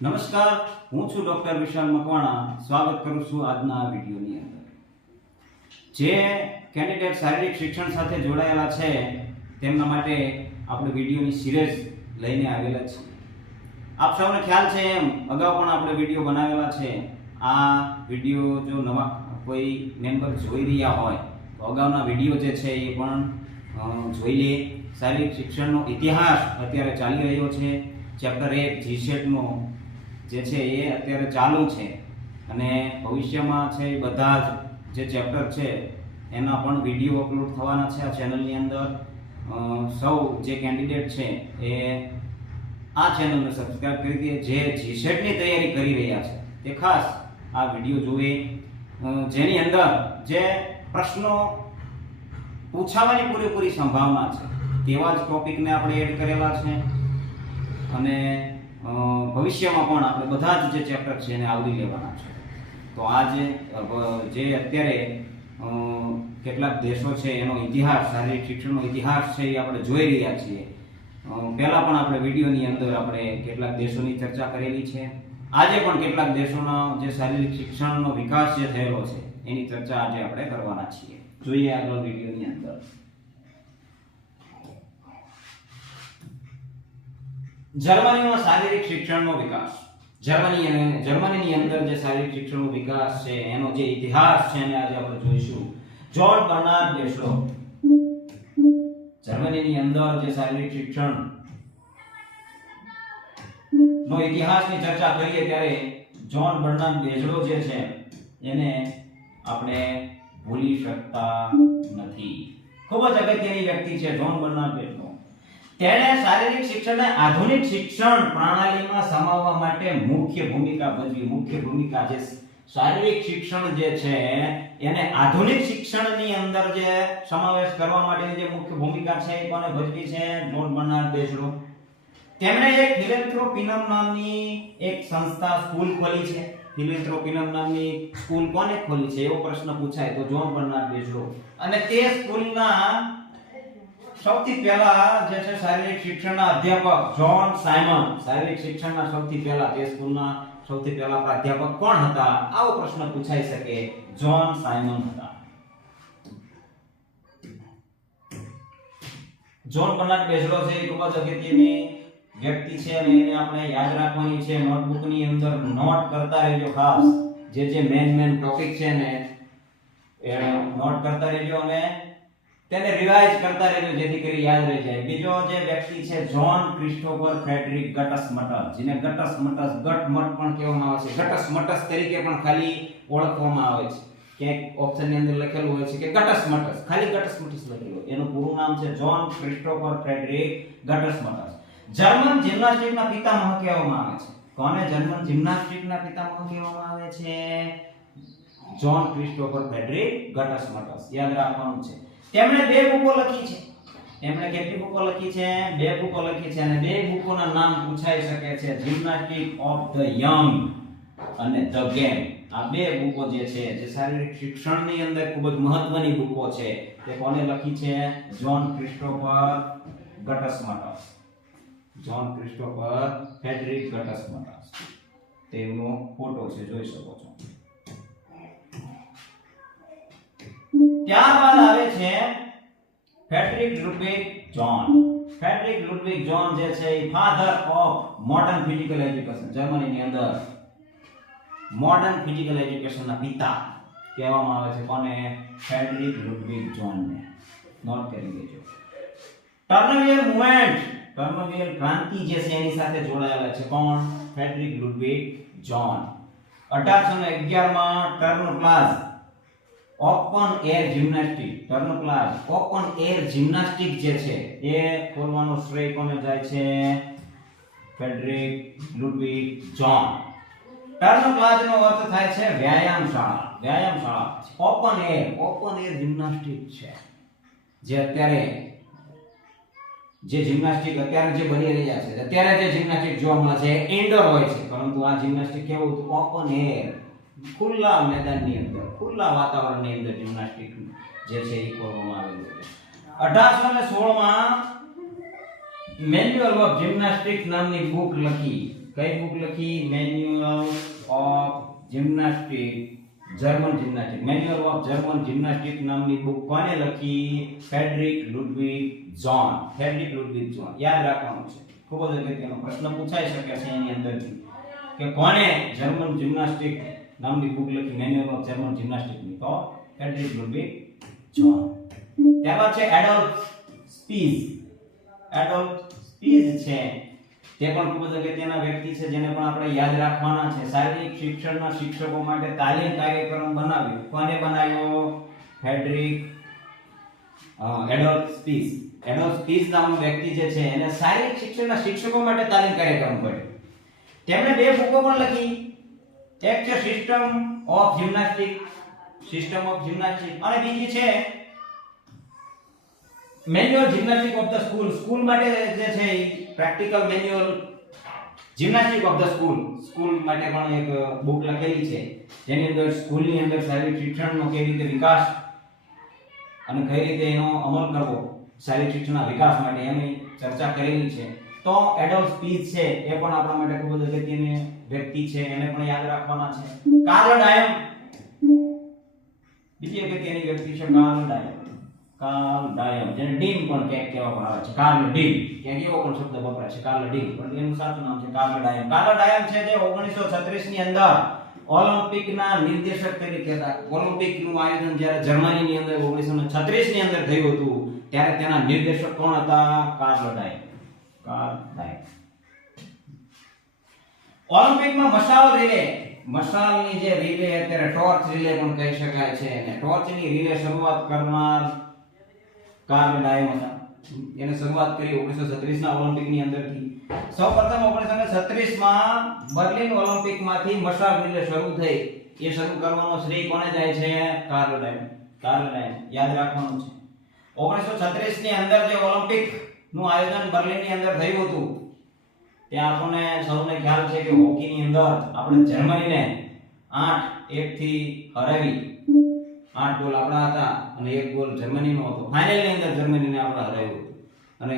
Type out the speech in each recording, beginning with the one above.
નમસ્કાર, હું છું ડોક્ટર વિશાલ મકવાણા. સ્વાગત કરું છું આજના આ વિડીયોની અંદર. જે કેન્ડિડેટ શારીરિક શિક્ષણ સાથે જોડાયેલા છે, તેમના માટે આપણે વિડીયોની સિરીઝ લઈને આવેલા છીએ. આપ સૌને ખ્યાલ છે એમ, અગાઉ પણ આપણે વીડિયો બનાવેલા છે. આ વીડિયો જો નવા કોઈ મેમ્બર જોઈ રહ્યા હોય, તો અગાઉના વીડિયો જે છે એ પણ જોઈ લે. શારીરિક શિક્ષણનો ઇતિહાસ અત્યારે ચાલી રહ્યો છે. ચેપ્ટર એક જીસેટનો જે છે એ અત્યારે ચાલુ છે. અને ભવિષ્યમાં છે એ બધા જ જે ચેપ્ટર છે એના પણ વીડિયો અપલોડ થવાના છે આ ચેનલની અંદર. સૌ જે કેન્ડિડેટ છે એ આ ચેનલને સબસ્ક્રાઇબ કરી દે. જે જીસેટની તૈયારી કરી રહ્યા છે, તે ખાસ આ વીડિયો જોવે જેની અંદર જે પ્રશ્નો પૂછાવાની પૂરેપૂરી સંભાવના છે, તેવા જ ટોપિકને આપણે એડ કરેલા છે. અને ભવિષ્યમાં પણ આપણે બધા જ જે ચેપ્ટર છે એને આવરી લેવાના છે. તો આ જે અત્યારે કેટલાક દેશો છે એનો ઇતિહાસ, શારીરિક શિક્ષણનો ઇતિહાસ છે એ આપણે જોઈ રહ્યા છીએ. પહેલાં પણ આપણે વિડીયોની અંદર આપણે કેટલાક દેશોની ચર્ચા કરેલી છે. આજે પણ કેટલાક દેશોના જે શારીરિક શિક્ષણનો વિકાસ જે થયેલો છે, એની ચર્ચા આજે આપણે કરવાના છીએ. જોઈએ આગળ વિડીયોની અંદર. જર્મનીમાં શારીરિક શિક્ષણનો વિકાસ. જર્મની અને જર્મનીની અંદર જે શારીરિક શિક્ષણનો વિકાસ છે, એનો જે ઇતિહાસ છે એને આજે આપણે જોઈશું. જોન બર્નાર્ડ બેસલો જર્મનીની અંદર જે શારીરિક શિક્ષણ નો ઇતિહાસની ચર્ચા કરીએ ત્યારે જોન બર્નાર્ડ બેસલો જે છે, એને આપણે ભૂલી શકતા નથી. ખૂબ જ અગત્યની વ્યક્તિ છે જોન બર્નાર્ડ બેસલો તેણે શારીરિક શિક્ષણને આધુનિક શિક્ષણ પ્રણાલીમાં સમાવવા માટે મુખ્ય ભૂમિકા ભજવી. મુખ્ય ભૂમિકા જે શારીરિક શિક્ષણ જે છે, એને આધુનિક શિક્ષણની અંદર જે સમાવેશ કરવા માટેની જે મુખ્ય ભૂમિકા છે, એ કોને ભજવી છે? નોટ બર્નાર્ડ બેસલો તેમણે એક ફિલેન્થ્રોપિનમ નામની એક સંસ્થા સ્કૂલ ખોલી છે. ફિલેન્થ્રોપિનમ નામની સ્કૂલ કોને ખોલી છે? એવો પ્રશ્ન પૂછાય તો જોન બર્નાર્ડ બેસલો અને તે સ્કૂલના સૌથી પહેલા જે છે શારીરિક શિક્ષણના અધ્યાપક જોન સાયમન, શારીરિક શિક્ષણના સૌથી પહેલા તે સ્કૂલના સૌથી પહેલા પ્રાધ્યાપક કોણ હતા? આવો પ્રશ્ન પૂછાઈ શકે. જોન સાયમન હતા. જોન બર્નાર્ડ બેઝલો છે, એ ખૂબ જ અગત્યની વ્યક્તિ છે અને એને આપણે યાદ રાખવાની છે. નોટબુકની અંદર નોટ કરતા રહેજો ખાસ. જે જે મેન મેન ટોપિક છે ને એ નોટ કરતા રહેજો અને તેને રિવાઇઝ કરતા રહેજો જેથી કરી યાદ રહી જાય. બીજો જે વ્યક્તિ છે John Christopher Friedrich GutsMuths જેને ગટસ મટસ ગટ મટ પણ કહેવામાં આવે છે. ગટસ મટસ તરીકે પણ ખાલી ઓળખવામાં આવે છે. ક્યાંક ઓપ્શનની અંદર લખેલું હોય છે કે ગટસ મટસ ખાલી ગટસ મટસ લખેલું એનું પૂરું નામ છે John Christopher Friedrich GutsMuths German જિમ્નાસ્ટિકના પિતામહ કહેવામાં આવે છે. કોને જર્મન જિમ્નાસ્ટિકના પિતામહ કહેવામાં આવે છે? John Christopher Friedrich GutsMuths યાદ રાખવાનું છે. તેમણે બે બુકો લખી છે. એમણે કેટલી બુકો લખી છે? બે બુકો લખી છે અને બે બુકોના નામ પૂછાઈ શકે છે. જિમ્નાસ્ટિક ઓફ ધ યંગ અને ધ ગેમ. આ બે બુકો જે છે, જે શારીરિક શિક્ષણની અંદર ખૂબ જ મહત્વની બુકો છે, તે કોને લખી છે? Johann Christopher GutsMuths Johann Christopher Friedrich GutsMuths તેમનો ફોટો છે, જોઈ શકો છો. ત્યારબાદ આવે છે Friedrich Ludwig Jahn Friedrich Ludwig Jahn જે છે એ father of modern physical education જર્મનીની અંદર. મોડર્ન ફિઝિકલ એજ્યુકેશનના પિતા કહેવામાં આવે છે કોને? ફેડરિક લુડવિગ જોનને નોટ કરી લેજો ટર્નવિયર મુવમેન્ટ ટર્નવિયર ક્રાંતિ જે છે એની સાથે જોડાયેલા છે કોણ? ફેડરિક લુડવિગ જોન 1811 માં Turnplatz open air gymnastic turn class open air gymnastic જે છે, એ ખોલવાનો શ્રેય કોને જાય છે? ફેડરિક લુડવિગ જોન ટર્ન નો અર્થ થાય છે વ્યાયામ શાળા વ્યાયામ શાળા open air open air gymnastic છે. જે અત્યારે, જે જિમ્નાસ્ટિક અત્યારે જે બની રહ્યા છે, અત્યારે જે જિમ્નાસ્ટિક જોવા મળે છે ઇન્ડોર હોય છે. પરંતુ આ જિમ્નાસ્ટિક કેવું ઓપન એર. ખુલ્લા મેદાનની અંદર, ખુલ્લા વાતાવરણની અંદર જિમ્નાસ્ટિક જે છે એ કરવામાં આવેલું છે. અઢારસો ને સોળમાં મેન્યુઅલ ઓફ જિમ્નાસ્ટિક્સ નામની બુક લખી. કઈ બુક લખી? Manual of gymnastic German gymnastic manual of German gymnastic નામની બુક કોને લખી? Friedrich Ludwig Jahn Friedrich Ludwig Jahn યાદ રાખવાનું છે. ખૂબ જ અગત્યનો પ્રશ્ન પૂછાઈ શકે છે એની અંદરથી કે કોણે જર્મન જિમ્નાસ્ટિક નામની બુક લખી મેન્યુઅલ ઓફ જર્મન જિમ્નાસ્ટિકની તો ફેડરિક લુડવિગ જોન ત્યારબાદ છે એડોલ્ફ સ્પીઝ એડોલ્ફ સ્પીઝ છે। તે પણ ખૂબ જ અગત્યના વ્યક્તિ છે, જેને પણ આપણે યાદ રાખવાના છે, શારીરિક શિક્ષણના શિક્ષકો માટે તાલીમ કાર્યક્રમ બનાવ્યો. કોને બનાવ્યો? Friedrich Adolf Spiess Adolf Spiess નામનો વ્યક્તિ જે છે, એને શારીરિક શિક્ષણના શિક્ષકો માટે તાલીમ કાર્યક્રમ કર્યો. તેમણે બે બુકો પણ લખી. એક છે system of gymnastic system of gymnastic અને બીજી છે manual gymnastic of the school school માટે જે છે practical manual gymnastic of the school school માટે પણ એક બુક લખેલી છે. જેની અંદર સ્કૂલની અંદર શારીરિક શિક્ષણનો કેવી રીતે વિકાસ અને કઈ રીતે એનો અમલ કરવો શારીરિક શિક્ષણના વિકાસ માટે એની ચર્ચા કરેલી છે. તો એડોલ્ટ સ્પીચ છે એ પણ આપણા માટે ખૂબ જ અગત્યની વ્યક્તિ છે, એને પણ યાદ રાખવાના છે. કાર્લ ડાયમ બીજી અગત્યની વ્યક્તિ છે? કાર્લ ડાયમ કાર્લ ડાયમ જેને ડીમ પણ ક્યાંક કહેવામાં આવે છે. કાર્લ ડીમ ક્યાંક એવો પણ શબ્દ વપરાય છે કાર્લ ડીમ પણ એનું સાચું નામ છે કાર્લ ડાયમ કાર્લ ડાયમ છે જે 1936 ની અંદર ઓલિમ્પિકના નિર્દેશક તરીકે હતા. ઓલિમ્પિકનું આયોજન જ્યારે જર્મનીની અંદર 1936 ની અંદર થયું હતું, ત્યારે તેના નિર્દેશક કોણ હતા? કાર્લ ડાયમ કાર્લ ડાયમ ઓલિમ્પિકમાં મશાલ રિલે મશાલની જે રિલે અત્યારે ટોર્ચ રિલે પણ કહી શકાય છે. અને ટોર્ચની રિલે શરૂઆત કરનાર કાર્લ ડાયમ એને શરૂઆત કરી 1936 ના ઓલિમ્પિકની અંદરથી. સૌપ્રથમ 1936 માં બર્લિન ઓલિમ્પિકમાંથી મશાલ રિલે શરૂ થઈ. એ શરૂ કરવાનો શ્રેય કોને જાય છે? કાર્લ ડાયમ કાર્લ ડાયમ યાદ રાખવાનું છે. 1936 ની અંદર જે ઓલિમ્પિકનું આયોજન બર્લિનની અંદર થયું હતું ત્યાં આપણને સૌને ખ્યાલ છે કે હોકીની અંદર આપણે જર્મનીને 8 1 થી હરાવી. આઠ ગોલ આપણા હતા અને એક ગોલ જર્મનીનો હતો. ફાઇનલની અંદર જર્મનીને આપણે હરાવ્યું અને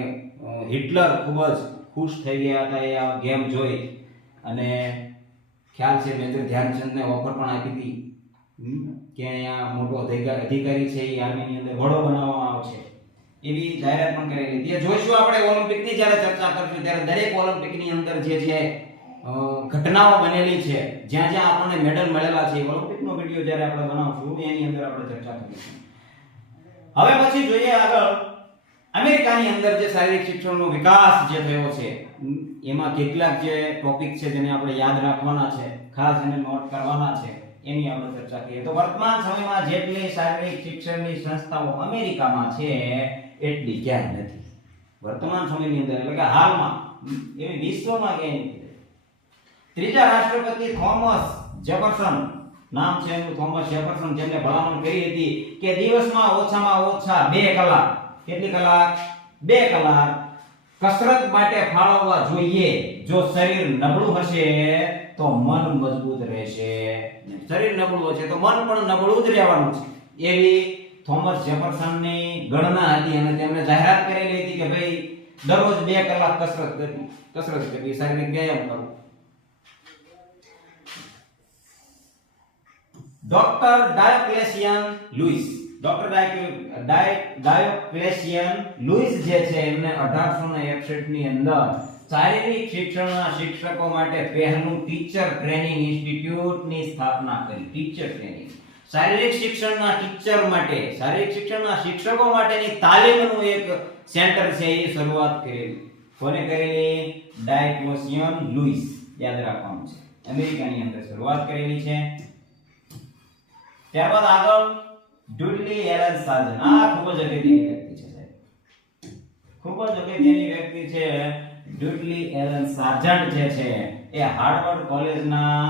હિટલર ખૂબ જ ખુશ થઈ ગયા હતા એ આ ગેમ જોઈ. અને ખ્યાલ છે મેજર ધ્યાનચંદને ઓફર પણ આપી હતી. કે અહીંયા મોટો અધિકારી છે એ આર્મીની અંદર વડો બનાવવામાં આવશે. એવી જાહેરાત પણ કરી હતી. જોઈશું આપણે ઓલિમ્પિકની જ્યારે ચર્ચા કરશું, ત્યારે દરેક ઓલિમ્પિકની અંદર જે છે ઘટનાઓ બનેલી છે. જ્યાં જ્યાં આપણને મેડલ મળેલા છે ઓલિમ્પિકનો વીડિયો જ્યારે આપણે બનાવશું, એની અંદર આપણે ચર્ચા કરીશું. હવે પછી જોઈએ આગળ અમેરિકાની અંદર જે શારીરિક શિક્ષણનો વિકાસ જે થયો છે, એમાં કેટલાક જે ટોપિક છે જેને આપણે યાદ રાખવાના છે, ખાસ એને નોટ કરવાના છે, એની આપણે ચર્ચા કરીએ. તો વર્તમાન સમયમાં જેટલી શારીરિક શિક્ષણની સંસ્થાઓ અમેરિકામાં છે એટલી ક્યાંય નથી. વર્તમાન સમયની અંદર, એટલે કે હાલમાં, એવી વિશ્વમાં ક્યાંય નથી. ત્રીજા રાષ્ટ્રપતિ થોમસ જેફરસન, નામ છે એનું થોમસ જેફરસન જેમને ભલામણ કરી હતી કે દિવસમાં ઓછામાં ઓછા બે કલાક, કેટલી કલાક? બે કલાક. કસરત માટે ફાળવવા જોઈએ. જો શરીર નબળું હશે, તો મન મજબૂત રહેશે. શરીર નબળું હશે, તો મન પણ નબળું જ રહેવાનું છે. એવી થોમસ જેફરસનની ગણના હતી અને તેમણે જાહેરાત કરેલી હતી કે ભાઈ, દરરોજ બે કલાક કસરત કરવી કસરત કરવી. શારીરિક વ્યાયામ કરવો doctor Dioclesian Lewis doctor Dioclesian Lewis જે છે, એમને 1861 ની અંદર શારીરિક શિક્ષણના શિક્ષકો માટે પહેલું ટીચર ટ્રેનિંગ ઇન્સ્ટિટ્યૂટની સ્થાપના કરી. ટીચર ટ્રેનિંગ શારીરિક શિક્ષણના ટીચર માટે, શારીરિક શિક્ષણના શિક્ષકો માટેની તાલીમનું એક સેન્ટર છે, એ શરૂઆત કરેલી. કોને કરેલી? ડાયટોસિયન લુઈસ યાદ રાખવાનું છે. અમેરિકાની અંદર શરૂઆત કરેલી છે. ત્યારબાદ આગળ ડુડલી એલન સાજન આ ખૂબ જ અગત્યની વ્યક્તિ છે, સાહેબ. ખૂબ જ અગત્યની વ્યક્તિ છે ડુડલી એલન સાર્જન્ટ જે છે, એ હાર્વર્ડ કોલેજના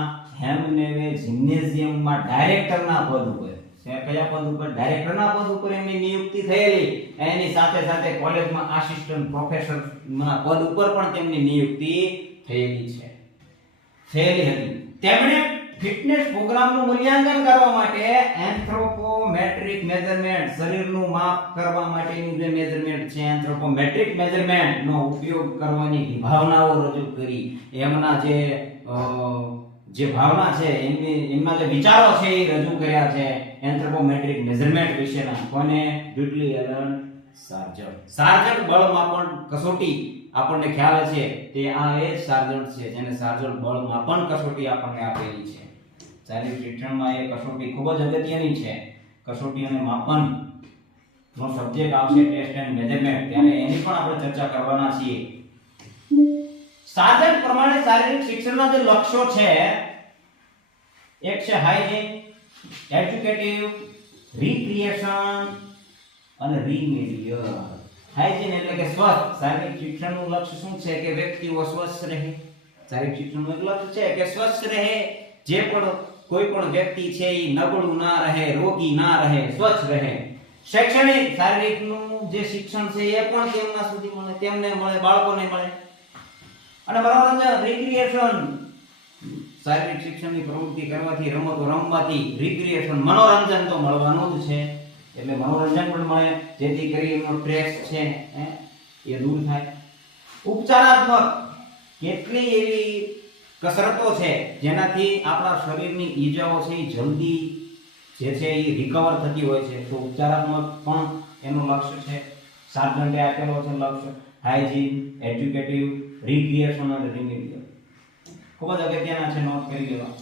હેમનેવે જિમ્નેઝિયમમાં ડાયરેક્ટરના પદ ઉપર કયા પદ ઉપર? ડાયરેક્ટરના પદ ઉપર એમની નિયુક્તિ થયેલી. એની સાથે સાથે કોલેજમાં આસિસ્ટન્ટ પ્રોફેસરના પદ ઉપર પણ તેમની નિયુક્તિ થયેલી છે. થયેલી હતી. તેમણે ફિટનેસ પ્રોગ્રામનું મૂલ્યાંકન કરવા માટે એન્થ્રોપોમેટ્રિક મેઝરમેન્ટ, શરીરનું માપ કરવા માટેનું જે મેઝરમેન્ટ છે, એન્થ્રોપોમેટ્રિક મેઝરમેન્ટનો ઉપયોગ કરવાની વિભાવનાઓ રજૂ કરી. એમના જે જે ભાવના છે, એમની, એમના જે વિચારો છે એ રજૂ કર્યા છે એન્થ્રોપોમેટ્રિક મેઝરમેન્ટ વિશેના. કોને? ડ્યુટલી એલન સાર્જન સાર્જન્ટ બળ માપન કસોટી આપણને ખ્યાલ છે, તે આ એ સાર્જન છે, જેને સાર્જન બળ માપન કસોટી આપણને આપેલી છે. શારીરિક શિક્ષણમાં એ કસોટી ખૂબ જ અગત્યની છે. કસોટી અને માપન નો સબ્જેક્ટ આવશે ટેસ્ટ એન્ડ મેઝરમેન્ટ. ત્યારે એની પણ આપણે ચર્ચા કરવાના છીએ. સાધન પ્રમાણે શારીરિક શિક્ષણના જે લક્ષ્યો છે, એક છે હાઇજીન એજ્યુકેટિવ રિક્રિએશન અને રીમેડિયલ હાઇજીન એટલે કે સ્વસ્થ. શારીરિક શિક્ષણનું લક્ષ્ય શું છે કે વ્યક્તિઓ સ્વસ્થ રહે? શારીરિક શિક્ષણનું એક લક્ષ્ય છે કે સ્વસ્થ રહે. જે પણ કોઈ પણ વ્યક્તિ છે એ નબળું ના રહે, રોગી ના રહે, સ્વચ્છ રહે. શૈક્ષણિક, શારીરિકનું જે શિક્ષણ છે એ પણ તેમના સુધી મળે, તેમને મળે, બાળકોને મળે. અને મનોરંજન રિક્રિએશન શારીરિક શિક્ષણની પ્રવૃત્તિ કરવાથી, રમતો રમવાથી રિક્રિએશન મનોરંજન તો મળવાનું જ છે. એટલે મનોરંજન પણ મળે, જેથી કરી એમનો સ્ટ્રેસ છે એ દૂર થાય. ઉપચારાત્મક કેટલી એવી કસરતો છે, જેનાથી આપણા શરીરની ઈજાઓ છે એ જલ્દી જે છે એ રિકવર થતી હોય છે. તો ઉપચારાત્મક પણ એનું લક્ષ્ય છે. સાર્જન્ટે આપેલો છે લક્ષ્ય. હાઇજીન એજ્યુકેટિવ રિક્રિએશન અને રિમેડિયલ ખૂબ જ અગત્યના છે નોટ કરી લેવા.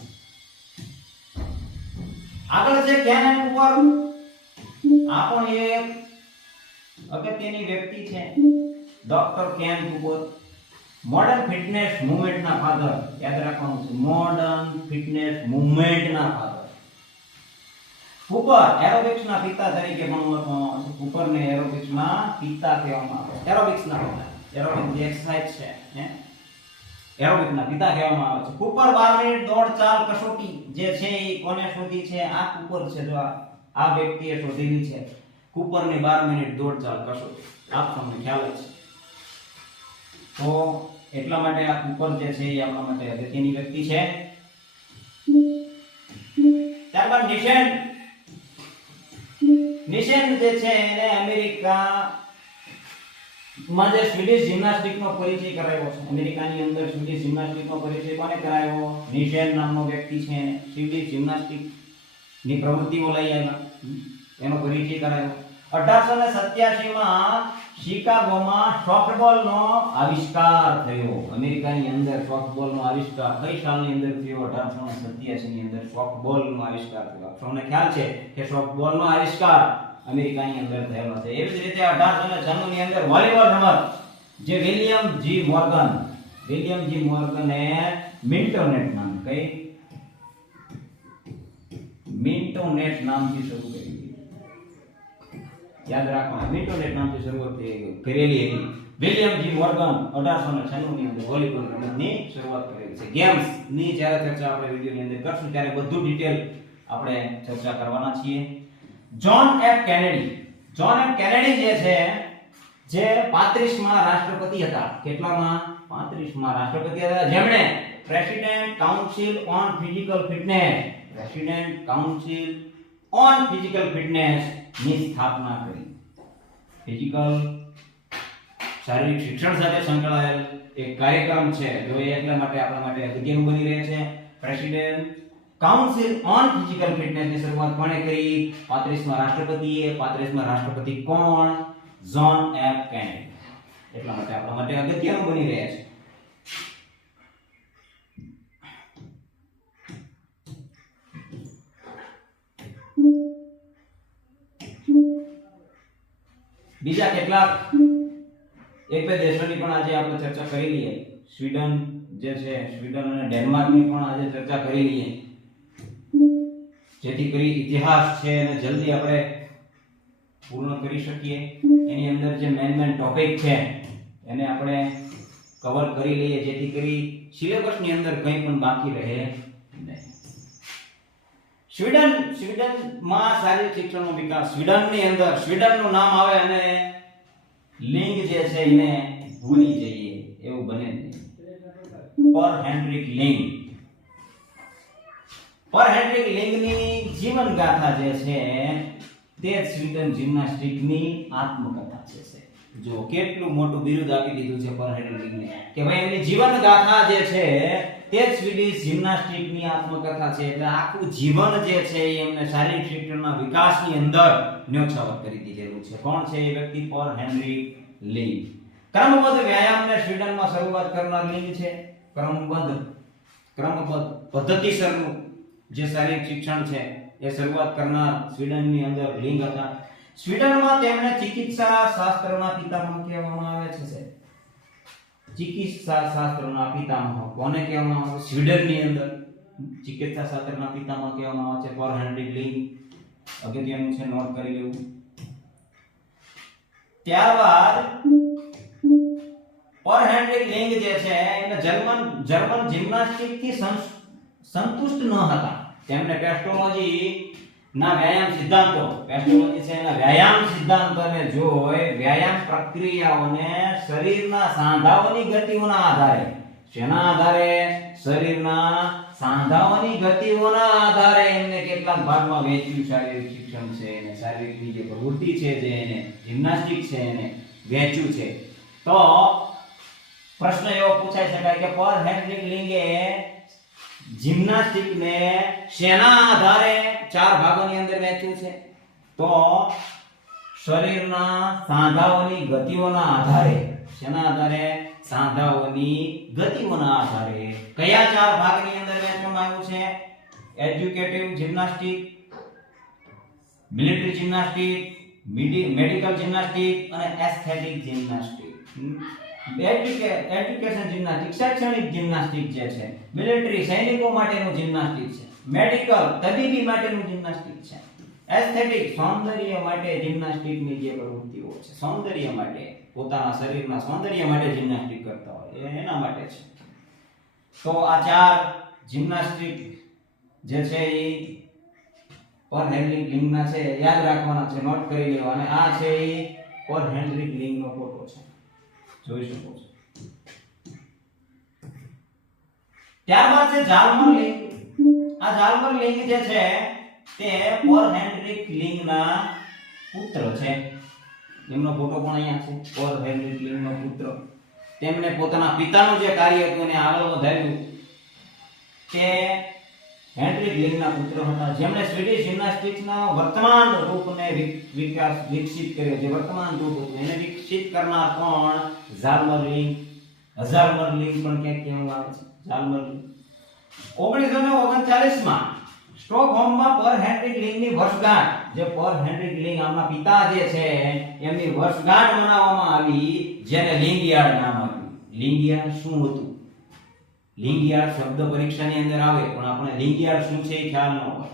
આગળ છે, કેન ઉપર આ પણ એક અગત્યની વ્યક્તિ છે, doctor Ken Cooper modern fitness મૂવમેન્ટના father યાદ રાખવાનું છે મોડર્ન ફિટનેસ મૂવમેન્ટના ફાધર કુપર એરોબિક્સના પિતા તરીકે પણ ઓળખવામાં આવે છે. કુપરને એરોબિક્સના પિતા કહેવામાં આવે છે. એરોબિક્સના પિતા એરોબિક એક્સરસાઇઝ છે, હે? એરોબિકના પિતા કહેવામાં આવે છે. કુપર 12 દોડ, ચાલ, કસોટી જે છે એ કોને શોધી છે? આ કુપર છે જો આ વ્યક્તિએ શોધેલી છે. કુપરની 12 મિનિટ દોડ, ચાલ, કસોટી. આપ તમને ખ્યાલ છે. તો એટલા માટે આ કુપર જે છે એ આપણા માટે અગત્યની વ્યક્તિ છે. ત્યારબાદ નિશેન. નિશેન જે છે એને અમેરિકા માં જે સ્વીડિશ જિમ્નાસ્ટિકનો પરિચય કરાવ્યો છે. અમેરિકાની અંદર સ્વીડિશ જિમ્નાસ્ટિકનો પરિચય કોને કરાવ્યો? નિશેલ નામનો વ્યક્તિ છે. એને જિમ્નાસ્ટિકની પ્રવૃત્તિઓ લઈ આવ્યા. એનો પરિચય કરાવ્યો. અઢારસો ને સત્યાસી માં શિકાગોમાં સોફ્ટબોલ નો આવિષ્કાર થયો. અમેરિકાની અંદર સોફ્ટબોલ નો આવિષ્કાર કઈ સાલની અંદર થયો? અઢારસો ને સત્યાસી ની અંદર સોફ્ટબોલ નો આવિષ્કાર થયો. સૌને ખ્યાલ છે કે સોફ્ટબોલ નો આવિષ્કાર અમેરિકાની અંદર થયેલો છે. એવી જ રીતે અઢારસો ને છન્નું ની અંદર વોલીબોલ રમત, જે William G Morgan, William G મોર્ગને મિન્ટોનેટ નામ કઈ? મિન્ટોનેટ નામથી શરૂ કરી હતી. યાદ રાખવાનું મિન્ટોનેટ નામથી શરૂઆત થઈ- કરેલી હતી. વિલિયમ જી મોર્ગન અઢારસો ને છન્નું ની અંદર વોલીબોલ રમતની શરૂઆત કરેલી છે. ગેમ્સની જ્યારે ચર્ચા આપણે વિડીયોની અંદર કરશું, ત્યારે બધું ડિટેલ આપણે ચર્ચા કરવાના છીએ. John F Kennedy John F Kennedy જે છે, જે 35માં રાષ્ટ્રપતિ હતા. કેટલામાં? 35માં રાષ્ટ્રપતિ હતા. જેમણે president council on physical fitness president council on physical ફિટનેસની સ્થાપના કરી. ફિઝિકલ શારીરિક શિક્ષણ સાથે સંકળાયેલ એક કાર્યક્રમ છે. જો એ એટલા માટે આપણા માટે અગત્યનું બની રહે છે. પ્રેસિડેન્ટ કાઉન્સિલ ઓન ફિઝિકલ ફિટનેસની શરૂઆત કોણે કરી? 35માં રાષ્ટ્રપતિએ 35માં રાષ્ટ્રપતિ કોણ? જ્હોન એફ કેનેડી એટલા માટે આપણા માટે અગત્યનું બની રહ્યા છે. બીજા કેટલાક એક બે દેશોની પણ આજે આપણે ચર્ચા કરી લઈએ. સ્વીડન જે છે, સ્વીડન અને ડેનમાર્કની પણ આજે ચર્ચા કરી લઈએ. જેથી કરી ઇતિહાસ છે એને જલ્દી આપણે પૂર્ણ કરી શકીએ. એની અંદર જે મેન મેન ટોપિક છે, એને આપણે કવર કરી લઈએ, જેથી કરી સિલેબસની અંદર કંઈ પણ બાકી રહે નહીં. સ્વીડન, સ્વીડનમાં શારીરિક શિક્ષણનો વિકાસ, સ્વીડનની અંદર, સ્વીડનનું નામ આવે અને લિંગ જે છે એને ભૂલી જઈએ, એવું બને નહીં. પર હેન્ડ્રિક લિંગ. પર હેન્ડ્રિક લિંગની જીવન ગાથા જે છે, તે જ સ્વીડન જિમ્નાસ્ટિકની આત્મકથા છે. જો કેટલું મોટું બિરુદ આપી દીધું છે પર હેન્ડ્રિક લિંગને કે ભાઈ એમની જીવન ગાથા જે છે, તે જ સ્વીડિશ જિમ્નાસ્ટિકની આત્મકથા છે. એટલે આખું જીવન જે છે, એ એમને શારીરિક શિક્ષણના વિકાસની અંદર ન્યોછાવર કરી દીધેલું છે. કોણ છે એ વ્યક્તિ? પર હેનરી લિંગ. ક્રમબદ્ધ વ્યાયામને સ્વીડનમાં શરૂઆત કરનાર લિંગ છે. ક્રમબદ્ધ ક્રમબદ્ધ પદ્ધતિસરનું જે શારીરિક શિક્ષણ છે, એ શરૂઆત કરનાર સ્વીડનની અંદર લિંગ હતા. સ્વીડનમાં તેમણે ચિકિત્સા શાસ્ત્રના પિતામહ કહેવામાં આવે છે ચિકિત્સા શાસ્ત્રના પિતામહ કોને કહેવામાં આવે? સ્વીડનની અંદર. ચિકિત્સા શાસ્ત્રના પિતામહ કહેવામાં આવે છે, પર હેનરી લિંગ. અગત્યનું છે, નોટ કરી લેવું. ત્યારબાદ, પર હેન્ડ્રિક લિંગ જે છે, એમને જર્મન જર્મન જિમ્નાસ્ટિકથી સંતુષ્ટ ન હતા. તેમને પેસ્ટોલોજી ના વ્યાયામ સિદ્ધાંતો. પેસ્ટોલોજી છે એના વ્યાયામ સિદ્ધાંતોને જોઈ વ્યાયામ પ્રક્રિયાઓને શરીરના સાંધાઓની ગતિઓના આધારે. શેના આધારે? શરીરના સાંધાઓની ગતિઓના આધારે એમને કેટલાક ભાગમાં વહેંચ્યું શારીરિક શિક્ષણ છે એને, શારીરિકની જે પ્રવૃત્તિ છે જે એને, જિમ્નાસ્ટિક છે એને વહેંચ્યું છે. તો પ્રશ્ન એવો પૂછાઈ શકાય કે પર હેન્ડ્રિક લિંગે જિમ્નાસ્ટિકને શેના આધારે ચાર ભાગોની અંદર વહેંચ્યું છે? તો શરીરના સાંધાઓની ગતિઓના આધારે, શેના આધારે? સાંધાઓની ગતિઓના આધારે. કયા ચાર ભાગની અંદર વહેંચવામાં આવ્યું છે? Educative gymnastic, military gymnastic medical gymnastic અને એસ્થેટિક જિમ્નાસ્ટિક. એજ્યુકેશન જિમ્નાસ્ટિક શૈક્ષણિક જિમ્નાસ્ટિક જે છે મિલિટરી સૈનિકો માટેનું જિમ્નાસ્ટિક છે મેડિકલ તબીબી માટેનું જિમ્નાસ્ટિક છે એસ્થેટિક સૌંદર્ય માટે જિમ્નાસ્ટિકની જે પ્રવૃત્તિઓ છે, સૌંદર્ય માટે, પોતાના શરીરના સૌંદર્ય માટે જિમ્નાસ્ટિક કરતા હોય એના માટે છે. તો આ ચાર જિમ્નાસ્ટિક જે છે એ પર હેન્ડલિંગ લિંગના છે, યાદ રાખવાના છે નોટ કરી લેવા અને આ છે એ પર હેન્ડલિંગ લિંગનો ફોટો છે. જોઈ શકો છો ત્યારબાદ છે જાલમર લિંગ, આ જાલમર લિંગ જે છે, તે પોર હેન્ડ્રિક લિંગના પુત્ર છે. એમનો ફોટો પણ અહીંયા છે. પોર હેન્ડ્રિક લિંગનો પુત્ર. તેમણે પોતાના પિતાનું જે કાર્ય હતું એને આગળ વધાર્યું. તે હેન્ડ્રિક લિંગના પુત્ર હતા. જેમણે સ્વીડિશ જિમ્નાસ્ટિક્સના વર્તમાન રૂપને વિક- વિકાસ, વિકસિત કર્યો. જે વર્તમાન રૂપ હતું, એને વિકસિત કરનાર કોણ? ઝાલમર લિંગ. પણ ક્યાંક કહેવામાં આવે છે? ઝાલમર લિંગ. ઓગણીસો ને ઓગણચાલીસમાં સ્ટોકહોમમાં પર હેનરી લિંગની વર્ષગાંઠ, જે પર હેનરી લિંગ આમના પિતા જે છે, એમની વર્ષગાંઠ મનાવવામાં આવી, જેને લિંગયાર્ડ નામ આપ્યું. લિંગયાર્ડ શું હતું? લિંગયાર્ડ શબ્દ પરીક્ષાની અંદર આવે, પણ આપણે લિંગિયાળ શું છે એ ખ્યાલ ન હોય.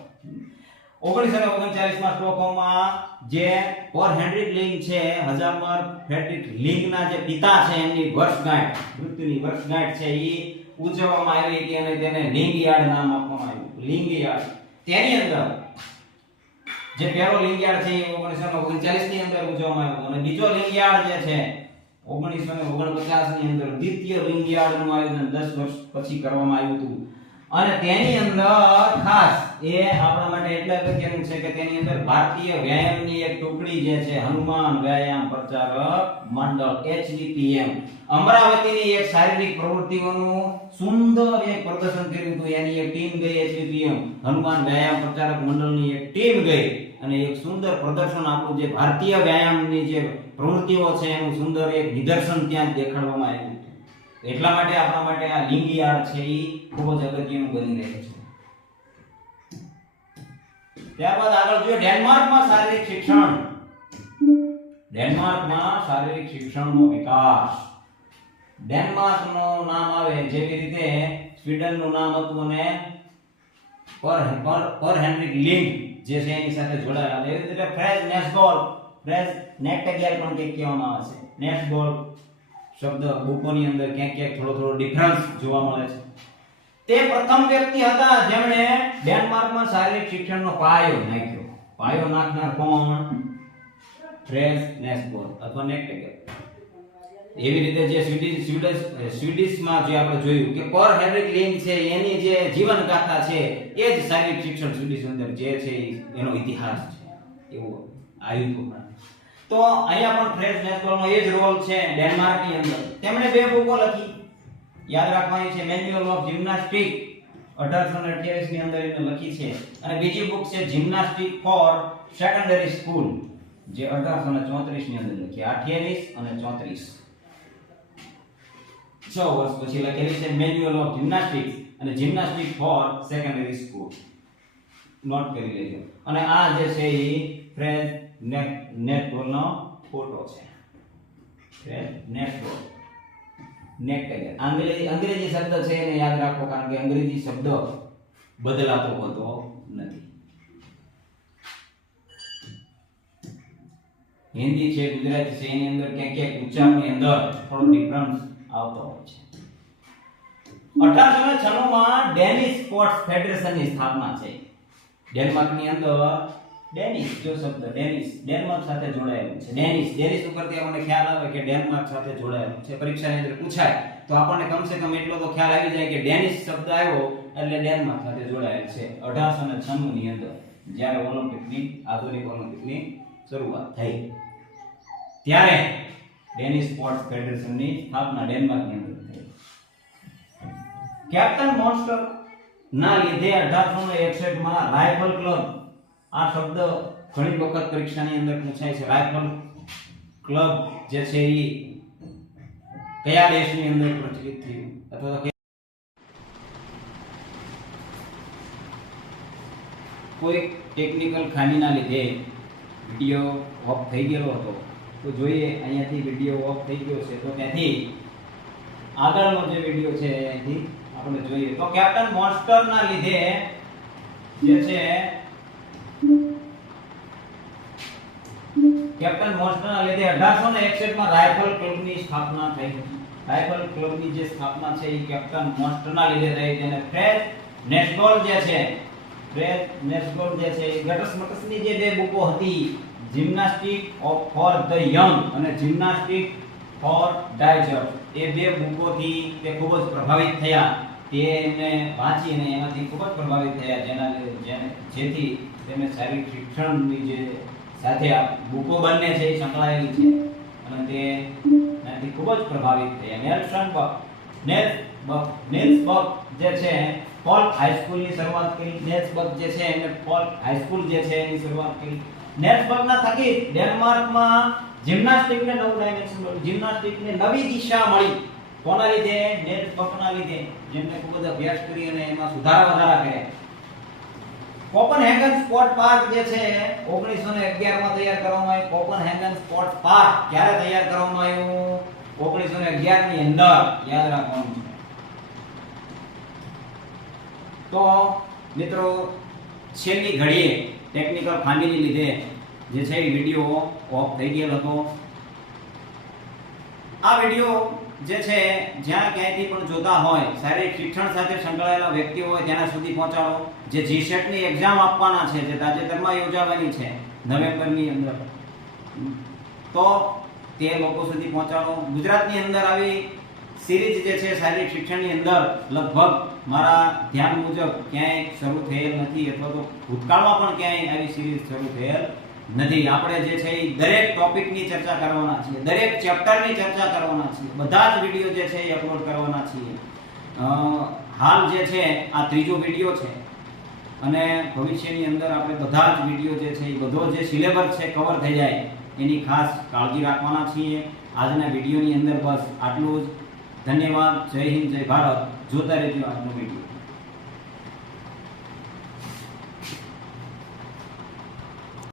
ઓગણીસો ને ઓગણચાલીસમાં સ્ટોકહોમમાં જે પર હેન્ડ્રિક લિંગ છે, હજામર ફેડરિક લિંગના જે પિતા છે, એમની વર્ષગાંઠ, મૃત્યુની વર્ષગાંઠ છે એ ઉજવવામાં આવી હતી અને તેને લિંગયાર્ડ નામ આપવામાં આવ્યું લિંગયાર્ડ તેની અંદર જે પહેલો લિંગયાર્ડ છે એ ઓગણીસો ની અંદર ઉજવવામાં આવ્યો અને બીજો લિંગયાર્ડ જે છે ઓગણીસો ને ની અંદર દ્વિતીય લિંગયાર્ડ આયોજન દસ વર્ષ પછી કરવામાં આવ્યું હતું. અને તેની અંદર ખાસ એ આપણા માટે એટલે અગત્યનું છે કે તેની અંદર ભારતીય વ્યાયામની એક ટુકડી જે છે, હનુમાન વ્યાયામ પ્રચારક મંડળ એચડીપીએમ અમરાવતીની એક શારીરિક પ્રવૃત્તિઓનું સુંદર એક પ્રદર્શન કર્યું હતું. એની એક ટીમ ગઈ એચડીપીએમ હનુમાન વ્યાયામ પ્રચારક મંડળની એક ટીમ ગઈ અને એક સુંદર પ્રદર્શન આપણું જે ભારતીય વ્યાયામની જે પ્રવૃત્તિઓ છે એનું સુંદર એક નિદર્શન ત્યાં દેખાડવામાં આવ્યું એટલા માટે આપણા માટે આ લિંગયાર્ડ છે એ ખૂબ જ અગત્યનું બની રહ્યું છે. ત્યારબાદ આગળ જોઈએ ડેનમાર્કમાં શારીરિક શિક્ષણ. ડેનમાર્કમાં શારીરિક શિક્ષણનો વિકાસ. ડેનમાર્કનું નામ આવે જેવી રીતે સ્વીડનનું નામ હતું અને પર પર પર હેનરિક લિંગ જે છે એની સાથે જોડાયેલા. એવી રીતે ફ્રેઝ નેસગોલ ફ્રેઝ નેક્ટેગેલ પણ કે કહેવામાં આવે છે. નેસગોલ શબ્દ બુકોની અંદર ક્યાંક ક્યાંક થોડો થોડો ડિફરન્સ જોવા મળે છે. તે પ્રથમ વ્યક્તિ હતા જેમણે ડેનમાર્કમાં શારીરિક શિક્ષણનો પાયો નાખ્યો. પાયો નાખનાર કોણ? ફ્રેઝ નેસગોલ અથવા નેક્ટેગેલ એવી રીતે જે સ્વીડિશ સ્વીડિશ, સ્વીડિશમાં જે આપણે જોયું કે પર હેનરિક લિંગ છે, એની જે જીવન ગાથા છે, એ જ શારીરિક શિક્ષણ સ્વીડિશ અંદર જે છે, એનો ઇતિહાસ છે. એવું આવ્યું તો અહીંયા પણ ફ્રેન્ચ નેશનલનો એ જ રોલ છે ડેનમાર્કની અંદર. તેમણે બે બુકો લખી. યાદ રાખવાની છે મેન્યુઅલ ઓફ જિમ્નાસ્ટિક અઢારસો ને અઠ્યાવીસની અંદર એને લખી છે. અને બીજી બુક છે જિમ્નાસ્ટિક ફોર સેકન્ડરી સ્કૂલ જે અઢારસો ને ચોત્રીસની અંદર લખી. અઠ્યાવીસ અને ચોત્રીસ. છ વર્ષ પછી લખેલી છે મેન્યુઅલ ઓફ જિમ્નાસ્ટિક્સ અને gymnastic for secondary school note કરી લેજો. અને આ જે છે એ ફ્રેન્ચ નેટ નેટબોલનો ફોટો છે. ફ્રેન્ચ નેટબોલ નેટ અંગ્રેજી અંગ્રેજી શબ્દ છે એને યાદ રાખો કારણ કે અંગ્રેજી શબ્દ બદલાતો હોતો નથી. હિન્દી છે, ગુજરાતી છે, એની અંદર ક્યાંક ક્યાંક ઉચ્ચારની અંદર થોડો ડિફરન્સ આવતો હોય છે. અઢારસો ને છન્નું માં ડેનિશ સ્પોર્ટ્સ ફેડરેશનની સ્થાપના છે ડેનમાર્કની અંદર ડેનિશ, જો શબ્દ ડેનિશ, ડેનમાર્ક સાથે જોડાયેલું છે. ડેનિશ ડેનિશ ઉપરથી આપણને ખ્યાલ આવે કે ડેનમાર્ક સાથે જોડાયેલું છે. પરીક્ષાની અંદર પૂછાય, તો આપણને કમસે કમ એટલો તો ખ્યાલ આવી જાય કે ડેનિશ શબ્દ આવ્યો એટલે ડેનમાર્ક સાથે જોડાયેલ છે. અઢારસો ને છન્નું ની અંદર, જ્યારે ઓલિમ્પિકની, આધુનિક ઓલિમ્પિકની શરૂઆત થઈ. ત્યારે ડેનિશ સ્પોર્ટ્સ ફેડરેશનની સ્થાપના ડેનમાર્કની અંદર થઈ કેપ્ટન મોન્સ્ટર ના લીધે અઢારસો ને એકસઠમાં રાઇફલ ક્લબ, આ શબ્દ ઘણી વખત પરીક્ષાની અંદર પૂછાય છે. રાઇફલ ક્લબ જે છે એ કયા દેશની અંદર પ્રચલિત થયું? અથવા કોઈ ટેકનિકલ ખામીના લીધે વીડિયો ઓફ થઈ ગયેલો હતો. તો જોઈએ, અહીંયાથી વીડિયો ઓફ થઈ ગયો છે. તો ત્યાંથી આગળનો જે વીડિયો છે, અહીંથી આપણે જોઈએ. તો કેપ્ટન મોન્સ્ટરના લીધે જે છે કેપ્ટન મોન્સ્ટરના લીધે 1861 માં રાઇફલ ક્લબની સ્થાપના થઈ. હતી રાઇફલ ક્લબની જે સ્થાપના છે, એ કેપ્ટન મોન્સ્ટરના લીધે થઈ. જેને ફ્રેડ નેશગોલ જે છે ફ્રેડ નેશગોલ જે છે, એ ગટસ મટસની જે બે બુકો હતી gymnastic of for the young અને જિમ્નાસ્ટિક ફોર ડાયજર એ બે બુકોથી તે ખૂબ જ પ્રભાવિત થયા. તેને વાંચીને એમાંથી ખૂબ જ પ્રભાવિત થયા. જેના જેથી તેમને શારીરિક શિક્ષણની જે સાથે આ બુકો બંને છે એ સંકળાયેલી છે. અને તે એનાથી ખૂબ જ પ્રભાવિત થયા. Nelson Bukh Niels Bukh Niels Bukh જે છે પોલ હાઈસ્કૂલની શરૂઆત કરી. નેલ્સ બક જે છે, એમને પોલ હાઈસ્કૂલ જે છે એની શરૂઆત કરી. નેલ્સ બકના થકી ડેનમાર્કમાં જિમ્નાસ્ટિકને નવું ડાયમેન્શન મળ્યું. જિમ્નાસ્ટિકને નવી દિશા મળી. કોના લીધે? નેલ્સ બકના લીધે. જેમને ખૂબ જ અભ્યાસ કરી અને એમાં સુધારા વધારા કર્યા. કોપનહેગન સ્પોર્ટ પાર્ક જે છે 1911 માં તૈયાર કરવામાં આવ્યું. કોપનહેગન સ્પોર્ટ પાર્ક ક્યારે તૈયાર કરવામાં આવ્યું? 1911 ની અંદર. યાદ રાખવાનું છે. તો મિત્રો, છેલ્લી ઘડીએ ટેકનિકલ ખામીને લીધે જે છે એ વીડિયો ઓફ થઈ ગયેલો હતો. આ વીડિયો જે છે, જ્યાં ક્યાંયથી પણ જોતા હોય, શારીરિક શિક્ષણ સાથે સંકળાયેલા વ્યક્તિઓ હોય તેના સુધી પહોંચાડો. જે જી સેટની એક્ઝામ આપવાના છે, જે તાજેતરમાં યોજાવાની છે, નવેમ્બરની અંદર. તો તે લોકો સુધી પહોંચાડો. ગુજરાતની અંદર આવી સિરીઝ જે છે, શારીરિક શિક્ષણની અંદર લગભગ મારા ધ્યાન મુજબ ક્યાંય શરૂ થયેલ નથી અથવા તો ભૂતકાળમાં પણ ક્યાંય આવી સિરીઝ શરૂ થયેલ નથી. આપણે જે છે એ દરેક ટોપિકની ચર્ચા કરવાના છીએ, દરેક ચેપ્ટરની ચર્ચા કરવાના છીએ, બધા જ વીડિયો જે છે એ અપલોડ કરવાના છીએ. હાલ જે છે આ ત્રીજો વીડિયો છે અને ભવિષ્યની અંદર આપણે બધા જ વીડિયો જે છે એ બધો જે સિલેબસ છે કવર થઈ જાય એની ખાસ કાળજી રાખવાના છીએ. આજના વિડીયોની અંદર બસ આટલું જ. ધન્યવાદ. જય હિન્દ, જય ભારત. જોતા રહેજો આજનો વીડિયો.